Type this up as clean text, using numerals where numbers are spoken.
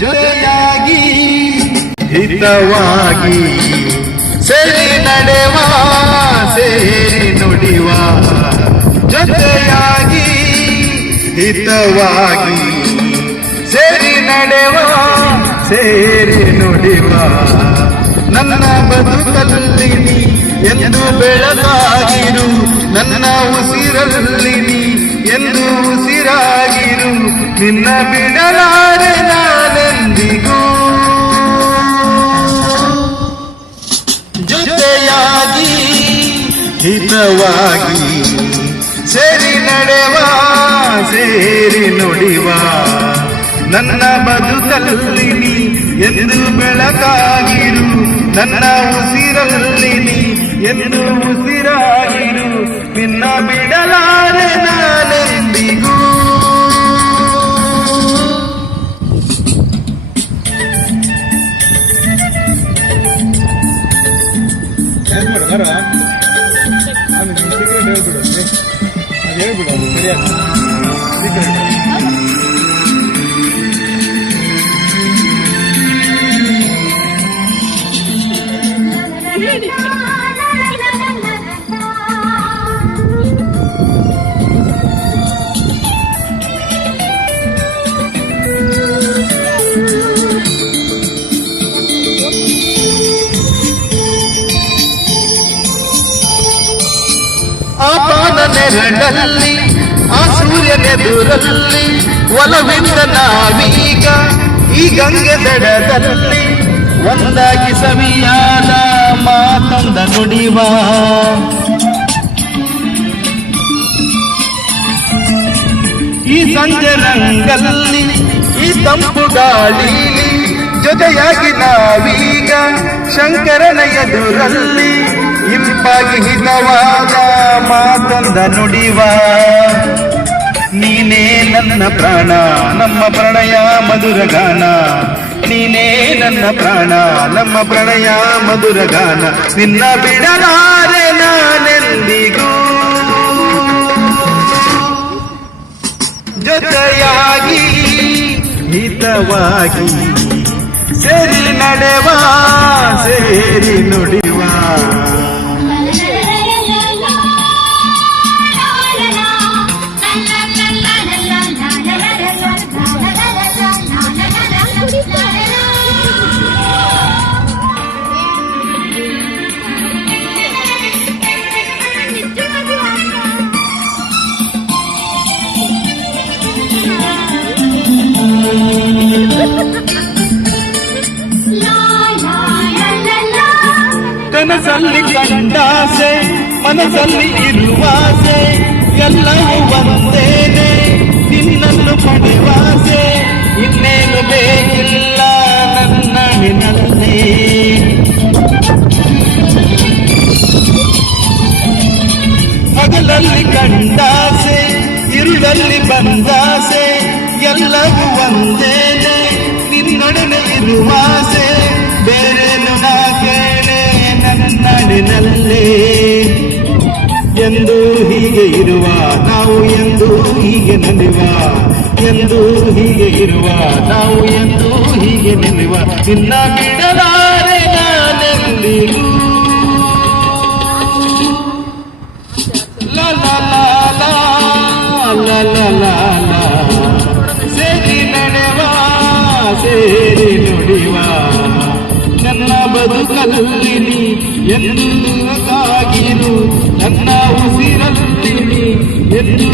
ಜೊತೆಯಾಗಿ ಹಿತವಾಗಿ ಸೇರಿ ನಡೆವ ಸೇರಿ ನುಡಿವ ಜೊತೆಯಾಗಿ ಹಿತವಾಗಿ ಸೇರಿ ನಡೆವ ಸೇರಿ ನುಡಿವ ನನ್ನ ಬದುಕಲ್ಲಿ ನೀ ಎಂದು ಬೆಳಕಾಗಿರು ನನ್ನ ಉಸಿರಲ್ಲಿ ನೀ ಎಂದು ಉಸಿರಾಗಿರು ನಿನ್ನ ಬಿಡಲಾರೆ ನಾನೆಂದಿಗೂ ಜೊತೆಯಾಗಿ ಹಿತವಾಗಿ ಸೇರಿ ನಡೆವ ಸೇರಿ ನುಡಿವ ನನ್ನ ಬದುಕಲ್ಲಿ ನೀ ಎಂದು ಬೆಳಕಾಗಿರು ನನ್ನ ಉಸಿರಲ್ಲಿ ನೀ ಎಂದು ಉಸಿರಾಗಿರು ನಿನ್ನ ಬಿಡಲಾರೆ ನಾನೆಂದಿಗೂ ಆಪಾದ ನೆರಳಲ್ಲಿ ಆ ಸೂರ್ಯನೆದುರಲ್ಲಿ ಒಲವಿಂದ ನಾವೀಗ ಈ ಗಂಗೆ ದಡದಲ್ಲಿ ಒಂದಾಗಿ ಸವಿಯಾದ ಮಾತೊಂದ ನುಡಿವ ಈ ಸಂಜೆ ರಂಗಲ್ಲಿ ಈ ತಂಪು ಗಾಳಿಲಿ ಜೊತೆಯಾಗಿ ನಾವೀಗ ಶಂಕರನ ಎದುರಲ್ಲಿ ಇಂಪಾಗಿ ಹಿತವಾದ ಮಾತೊಂದ ನುಡಿವ ನೀನೇ ನನ್ನ ಪ್ರಾಣ ನಮ್ಮ ಪ್ರಣಯ ಮಧುರ ಗಾನ ನೀನೇ ನನ್ನ ಪ್ರಾಣ ನಮ್ಮ ಪ್ರಣಯ ಮಧುರ ಗಾನ ನಿನ್ನ ಬಿಡಲಾರೆ ನಾನೆಂದಿಗೂ ಜೊತೆಯಾಗಿ ಹಿತವಾಗಿ ಸೇರಿ ನಡೆವ ಸೇರಿ ನುಡಿವ ಕನಸಲ್ಲಿ ಕಂಡಾಸೆ ಮನಸ್ಸಲ್ಲಿ ಇರುವಾಸೆ ಎಲ್ಲವೂ ಒಂದೇನೆ ನಿನ್ನನ್ನು ಪಡೆವಾಸೆ ಇನ್ನೇನು ಬೇಕಿಲ್ಲ ನನ್ನ ನಿನ್ನಲ್ಲಿ ಹಗಲಲ್ಲಿ ಕಂಡಾಸೆ ಇರುಳಲ್ಲಿ ಬಂದಾಸೆ ಎಲ್ಲವೂ ಒಂದೇನೆ ನಿನ್ನೊಡನೆ ಇರುವಾಸೆ ಬೇರೇನು ನಾ ಕೇಳೆ ನನ್ನಡಿನಲ್ಲೇ ಎಂದು ಹೀಗೆ ಇರುವ ನಾವು ಎಂದು ಹೀಗೆ ನೆನೆವ ಎಂದು ಹೀಗೆ ಇರುವ ನಾವು ಎಂದು ಹೀಗೆ ನೆನೆವ ನಿನ್ನ ಬಿಡಲಾರೆ ನಾನೆಂದಿಗೂ ಲಾ ಲಾ ಲಾ ಲಾ ಲಾ ಲಾ ಲಾ ಲಾ ಸೇರಿ ನಡೆವ ಸೇರಿ ನುಡಿವ ನನ್ನ ಬದುಕಲ್ಲಿ ನೀ ಎಂದು ಕಾಗಿರು ನನ್ನ ಉಸಿರಲ್ಲಿ ನೀ ಎಂದು